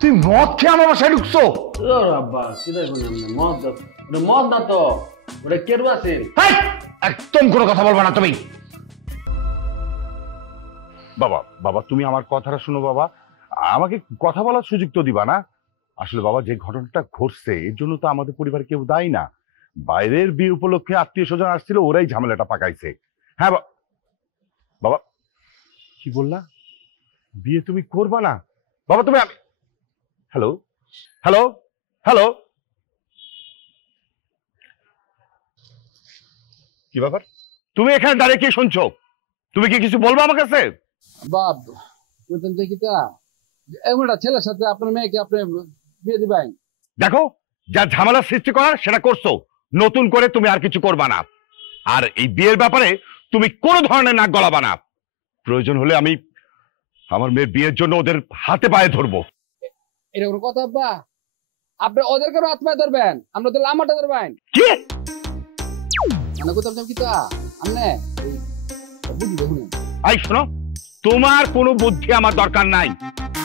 তুই মদ খেয়ে আমার বাসায় ঢুকছো? আব্বা কি দেখুন মদ মদ না তো ওটা কেরু আছে। একদম কোনো কথা বলবা না তুমি। বাবা বাবা তুমি আমার কথাটা শুনো বাবা, আমাকে কথা বলার সুযোগ তো দিবা না। আসলে বাবা যে ঘটনাটা ঘটছে এর জন্য তো আমাদের পরিবার কেউ দায়ী না। বাইরের বিয়ে উপলক্ষে আত্মীয় স্বজন আসছিল, ওরাই ঝামেলাটা পাকাইছে। হ্যাঁ বাবা কি বললা? বিয়ে তুমি করবা না? বাবা তুমি হ্যালো হ্যালো হ্যালো কি ব্যাপার? তুমি এখানে দাঁড়িয়ে কি শুনছো? তুমি কি কিছু বলবো আমার কাছে? বাপ বুঝতেন দেখি তা এমন একটা ছেলের সাথে আপনার মেয়েকে আপনি বিয়ে দিবেন? দেখো যা ঝামেলা সৃষ্টি করার সেটা করছো, নতুন করে তুমি আর কিছু করবা না। আর এই বিয়ের ব্যাপারে তুমি কোনো ধরনের নাক গলাবা না। প্রয়োজন হলে আমি আমার মেয়ের বিয়ের জন্য ওদের হাতে পায়ে ধরবো। এটা কোনো কথা আব্বা? আপনি ওদের কেন হাত পায়ে ধরবেন, আমরা তো লামাটা ধরবেন। কি মানে কোথাও কি তা আমনে বুঝি দেখুন। আই শোনো, তোমার কোনো বুদ্ধি আমার দরকার নাই।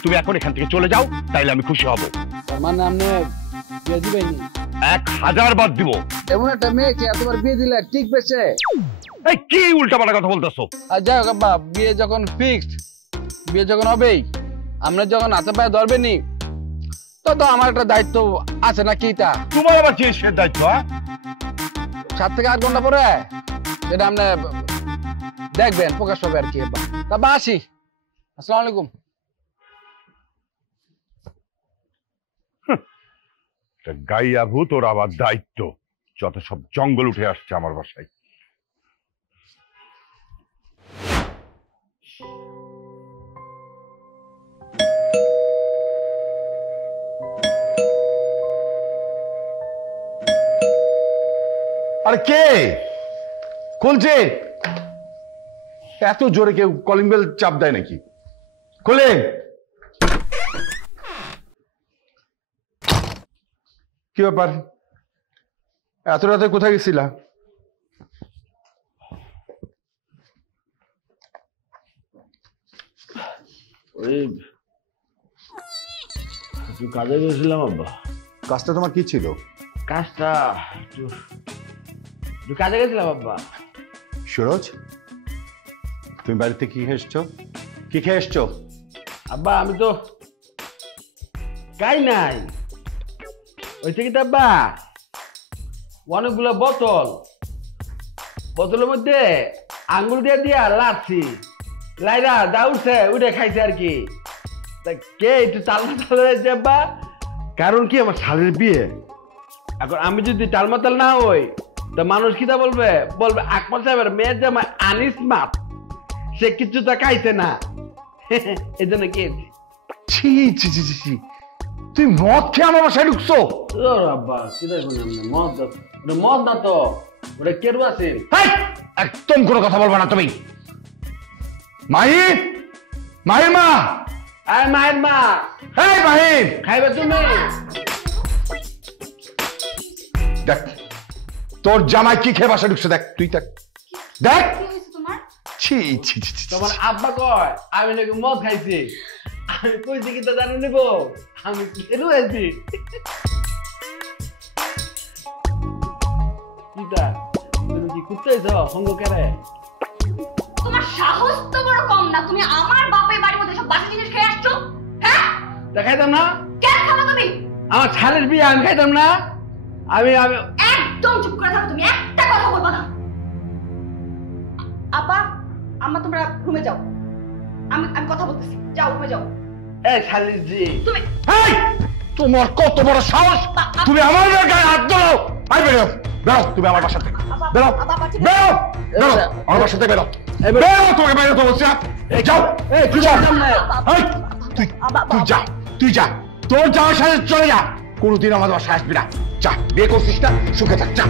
তুমি এখন এখান থেকে চলে যাও, তাইলে আমি খুশি হব। মানে আপনি বিয়ে দিবেন? 1000 বার দিব। এমন একটা মেয়েকে এতবার বিয়ে দিলে ঠিক পেছে? এই কি উল্টাপাল্টা কথা বলতেছো? আর যাই হোক আব্বা, বিয়ে যখন ফিক্সড, বিয়ে যখন হবেই, আমরা যখন হাতে পায়ে ধরবেনি তো তো আমার একটা দায়িত্ব আছে না কি? তা তোমার আবার কিসের দায়িত্ব? 7 থেকে 8 ঘন্টা পরে সেটা আপনি দেখবেন, প্রকাশ পাবে আর কি। তা আসি, আসসালামু আলাইকুম। গাইয়া ভূত ওর আবার দায়িত্ব, যত সব জঙ্গল উঠে আসছে আমার বাসায়। আরে কে খুলছে? এত জোরে কেউ কলিং বেল চাপ দেয় নাকি? খোলে। কি ব্যাপার, এত রাতে কোথায় গেছিলা? ওই কাজে গেছিলাম আব্বা। কাজটা তোমার কি ছিল? কাজটা কাজে গেছিলাম আব্বা। সুরজ, তুমি বাড়িতে কি খেয়ে এসছো? কি খেয়ে এসছো? আব্বা আমি তো খাই নাই। ওই থেকে তো আব্বা অনেকগুলো বোতলের মধ্যে আঙ্গুল দিয়ে দিয়া লাড়ছি, লাইরা যা উঠছে উঠে খাইছে আর কি। তা কে একটু টালমাতাল হয়েছে আব্বা, কারণ কি আমার শালের বিয়ে। এখন আমি যদি টালমাতাল না হই তো মানুষ কি তা বলবে? বলবে আকমল সাহেবের মেয়ের জামাই আনস্মার্ট, সে কিছু তা খাইছে না। এই জন্য খেয়েছি। ছি ছি ছি ছি, তুই মদ খেয়ে আমার বাসায় ঢুকছো? আব্বা কি দেখুন মদ মদ না তো ওটা কেরু আছে। একদম কোনো কথা বলবা না তুমি। মাহি, মাহির মা, আয় মায়ের মা। এই মাহির, খাইবে তুমি? দেখ তোর জামাই কি খেয়ে বাসায় ঢুকছে, দেখ তুই দেখ দেখ। ছি ছি ছি ছি। তোমার আব্বা কয় আমি নাকি মদ খাইছি। আমি কইছি কি তা জানো নিব, আমি কেরু আছি। কিটা তুমি কি কুত্তাইছ সঙ্গ কেরে? তোমার সাহস তো বড় কম না, তুমি আমার বাপের বাড়ির মধ্যে সব বাসি জিনিস খেয়ে আসছো। হ্যাঁ দেখাইতাম না? কেন খাবো তুমি? আমার ছালের বিয়ে আমি খাইতাম না? আমি আমি একদম চুপ করে থাকো, তুমি একটা কথা বলবা না। আপা আম্মা তোমরা রুমে যাও, আমি আমি কথা বলতেছি। যাও রুমে যাও। এই ছালের জি তুমি এই তোমার কত বড় সাহস, তুমি আমার গায়ে হাত দাও। আই বেরো বেরো, তুমি আমার বাসা থেকে বেরো বেরো বেরো, আমার বাসা থেকে বেরো বেরো, তোমাকে বেরো তো বলছি। এই যাও, এই তুই যা, এই তুই তুই যা, তুই যা, তোর যাওয়ার সাথে চলে যা। কোনোদিন আমাদের বাসায় আসবি না। যা, বিয়ে করছিস না, সুখে থাক, যা।